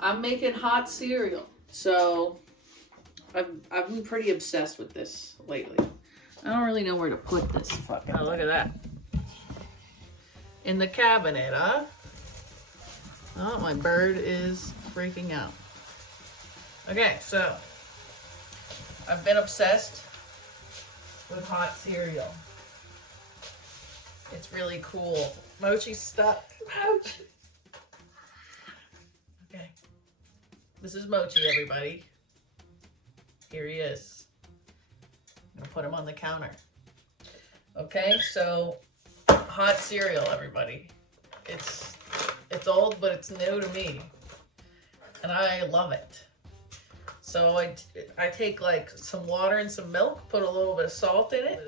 I'm making hot cereal. So I've been pretty obsessed with this lately. I don't really know where to put this fucking thing. Look at that. In the cabinet, huh? Oh, my bird is freaking out. Okay, so I've been obsessed with hot cereal. It's really cool. Mochi's stuck. Mochi. Okay. This is Mochi, everybody. Here he is. I'm gonna put him on the counter. Okay, so hot cereal, everybody. It's old, but it's new to me, and I love it. So I take like some water and some milk, put a little bit of salt in it.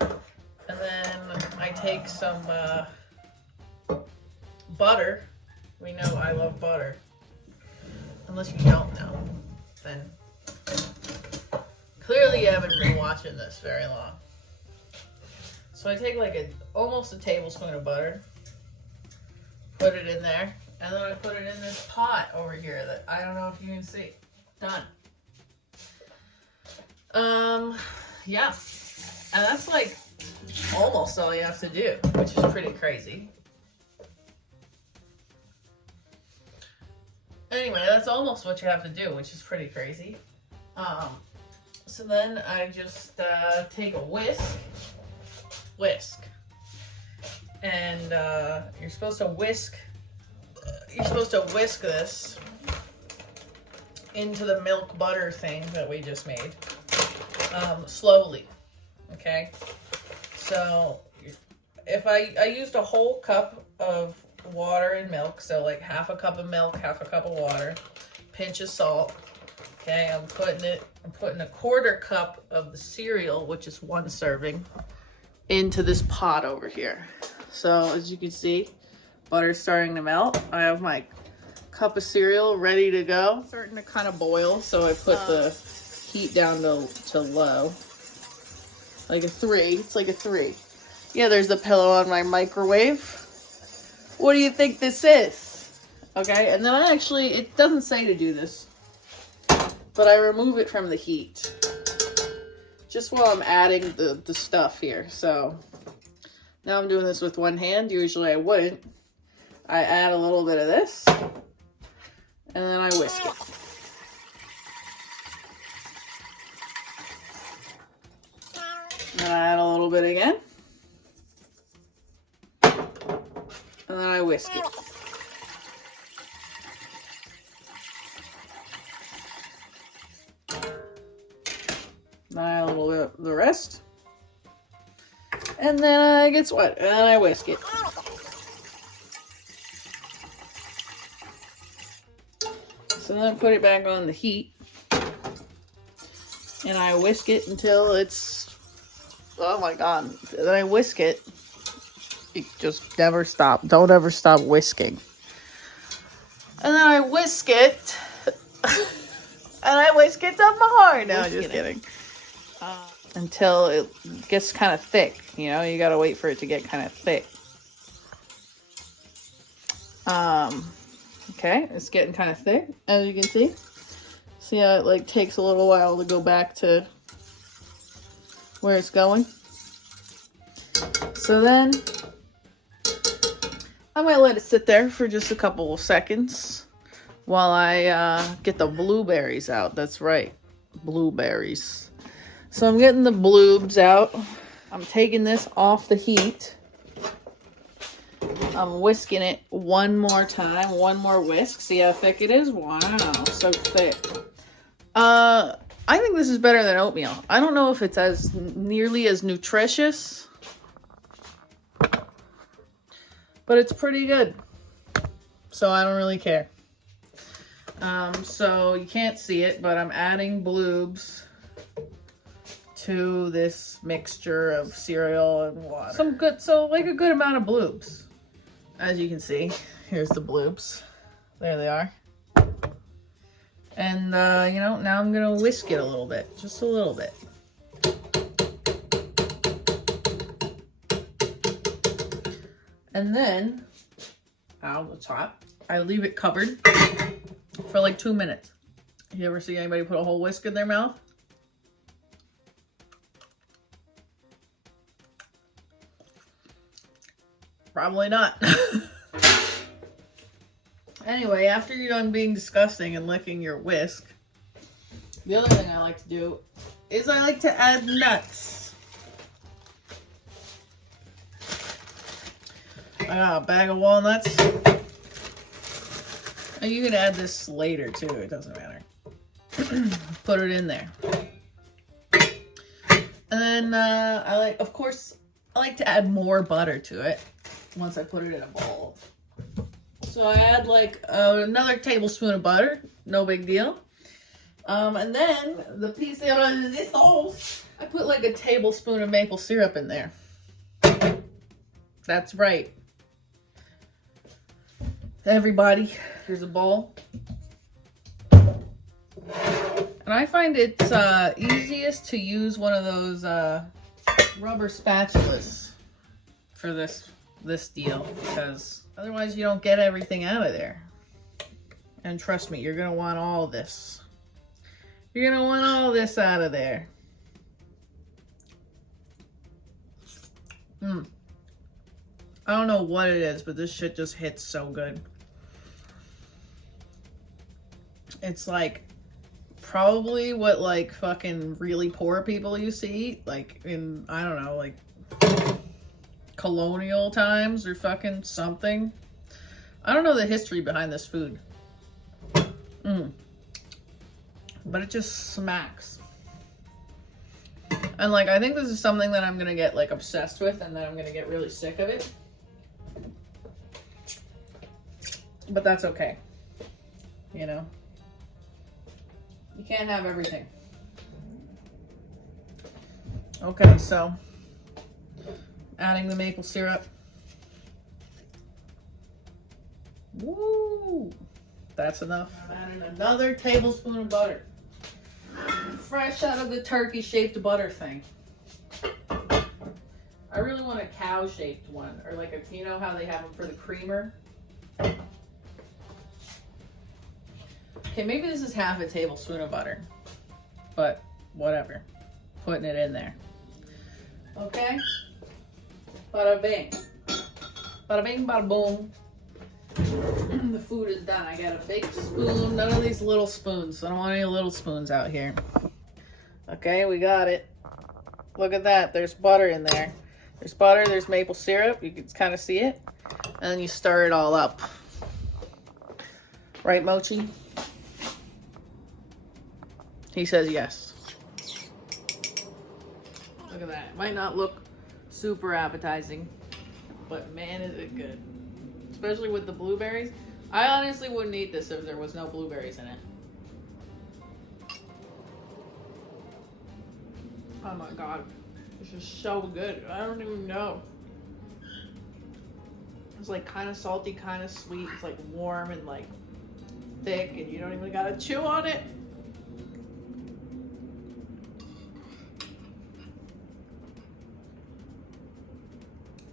And then I take some butter. We know I love butter. Unless you don't know, then clearly you haven't been watching this very long. So I take like almost a tablespoon of butter, put it in there, and then I put it in this pot over here that I don't know if you can see. Done. Yeah. And that's like almost all you have to do, which is pretty crazy. Anyway, that's almost what you have to do, which is pretty crazy. So then I just take a whisk, and you're supposed to whisk this into the milk butter thing that we just made, slowly. Okay, so if I used a whole cup of water and milk, so like half a cup of milk, half a cup of water, pinch of salt. Okay, I'm putting a quarter cup of the cereal, which is 1 serving, into this pot over here. So as you can see, butter's starting to melt. I have my cup of cereal ready to go. Starting to kind of boil, so I put the heat down to low. Like a 3. It's like a 3. Yeah, there's the pillow on my microwave. What do you think this is? Okay, and then it doesn't say to do this, but I remove it from the heat just while I'm adding the stuff here. So now I'm doing this with one hand. Usually I wouldn't. I add a little bit of this, and then I whisk it. And I add a little bit again. And then I whisk it. And I add a little bit of the rest. And then it gets wet. And then I whisk it. So then I put it back on the heat. And I whisk it until it's, oh my god. Then I whisk it. You just never stop. Don't ever stop whisking. And then I whisk it. And I whisk it some more. No, just kidding. Until it gets kind of thick. You know, you gotta wait for it to get kind of thick. Okay, it's getting kind of thick, as you can see. See how it like takes a little while to go back to where it's going. So then I might let it sit there for just a couple of seconds while I get the blueberries out. That's right, blueberries. So I'm getting the bloobs out. I'm taking this off the heat. I'm whisking it one more time, one more whisk. See how thick it is? Wow, so thick. I think this is better than oatmeal. I don't know if it's as nearly as nutritious, but it's pretty good. So I don't really care. So you can't see it, but I'm adding bloobs to this mixture of cereal and water. Like a good amount of bloobs. As you can see, here's the bloobs. There they are. And, you know, now I'm going to whisk it a little bit. Just a little bit. And then, out the top, I leave it covered for like 2 minutes. You ever see anybody put a whole whisk in their mouth? Probably not. Anyway, after you're done being disgusting and licking your whisk, the other thing I like to do is I like to add nuts. I got a bag of walnuts. And you can add this later too, it doesn't matter. Put it in there. And then of course, I like to add more butter to it once I put it in a bowl. So I add like another tablespoon of butter, no big deal. And then the piece de resistance, I put like a tablespoon of maple syrup in there. That's right. Everybody, here's a bowl. And I find it's easiest to use one of those rubber spatulas for this deal, because otherwise you don't get everything out of there. And trust me, you're gonna want all this. You're gonna want all this out of there. I don't know what it is, but this shit just hits so good. It's like probably what like fucking really poor people used to eat, like in, I don't know, like colonial times or fucking something. I don't know the history behind this food. But it just smacks. And like, I think this is something that I'm gonna get like obsessed with, and then I'm gonna get really sick of it. But that's okay. You know? You can't have everything. Okay, so adding the maple syrup. Woo! That's enough. I'm adding another tablespoon of butter. Fresh out of the turkey-shaped butter thing. I really want a cow-shaped one, or like a, you know how they have them for the creamer? Okay, maybe this is half a tablespoon of butter, but whatever. Putting it in there. Okay? Bada bing. Bada bing, bada boom. The food is done. I got a big spoon. None of these little spoons. I don't want any little spoons out here. Okay, we got it. Look at that. There's butter in there. There's butter. There's maple syrup. You can kind of see it. And then you stir it all up. Right, Mochi? He says yes. Look at that. It might not look super appetizing, but man, is it good. Especially with the blueberries. I honestly wouldn't eat this if there was no blueberries in it. Oh my god. This is so good. I don't even know. It's like kind of salty, kind of sweet. It's like warm and like thick, and you don't even gotta chew on it.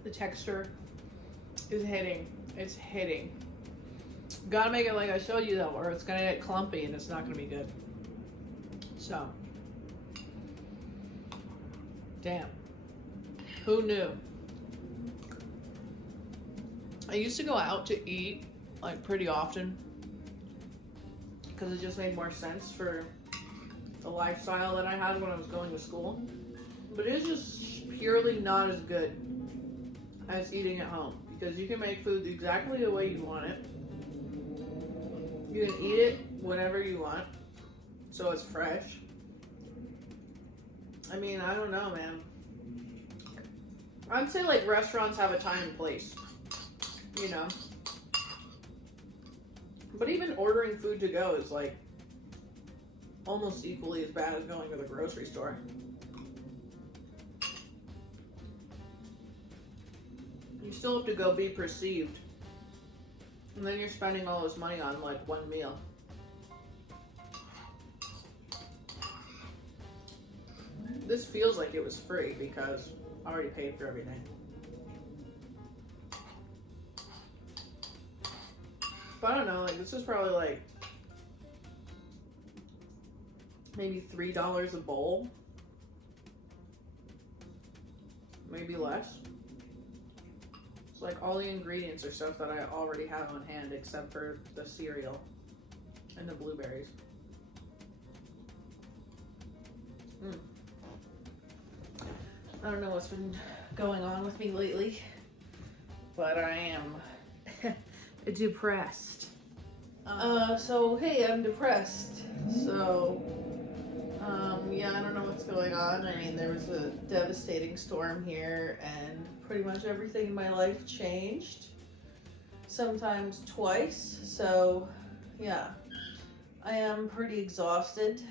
The texture is hitting. It's hitting. Gotta make it like I showed you though, or it's gonna get clumpy and it's not gonna be good. So, damn. Who knew? I used to go out to eat like pretty often because it just made more sense for the lifestyle that I had when I was going to school. But it's just purely not as good as eating at home, because you can make food exactly the way you want it. You can eat it whenever you want, so it's fresh. I mean, I don't know, man. I'd say like restaurants have a time and place, you know. But even ordering food to go is like almost equally as bad as going to the grocery store. You still have to go be perceived. And then you're spending all this money on like one meal. This feels like it was free because I already paid for everything. But I don't know, like this is probably like maybe $3 a bowl. Maybe less. It's like all the ingredients are stuff that I already have on hand except for the cereal and the blueberries. I don't know what's been going on with me lately, but I am depressed. So hey, I'm depressed. So, yeah, I don't know what's going on. I mean, there was a devastating storm here, and pretty much everything in my life changed. Sometimes twice. So, yeah, I am pretty exhausted.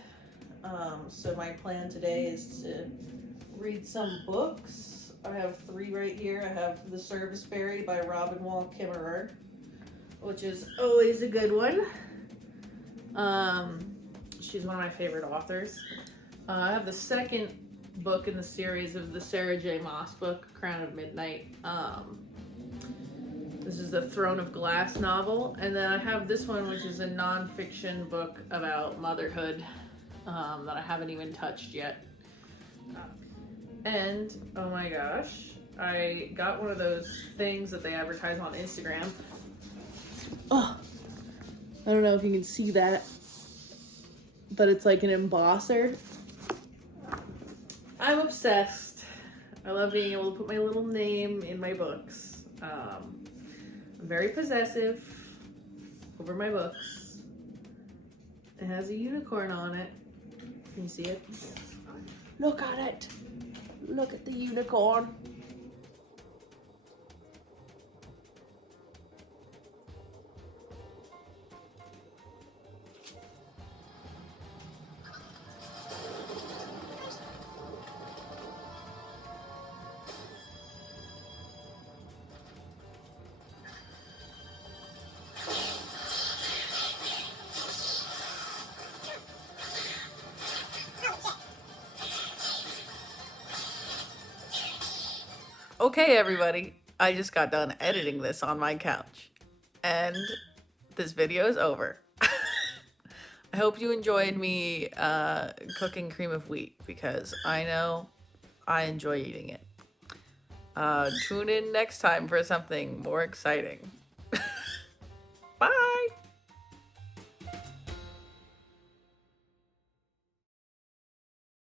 So my plan today is to read some books. I have 3 right here. I have The Serviceberry by Robin Wall Kimmerer, which is always a good one. She's one of my favorite authors. I have the second book in the series of the Sarah J. Maas book, Crown of Midnight. This is the Throne of Glass novel. And then I have this one, which is a nonfiction book about motherhood that I haven't even touched yet. And, oh my gosh, I got one of those things that they advertise on Instagram. Oh, I don't know if you can see that, but it's like an embosser. I'm obsessed. I love being able to put my little name in my books. I'm very possessive over my books. It has a unicorn on it. Can you see it? Look at it. Look at the unicorn. Okay, everybody, I just got done editing this on my couch, and this video is over. I hope you enjoyed me cooking cream of wheat, because I know I enjoy eating it. Tune in next time for something more exciting. Bye!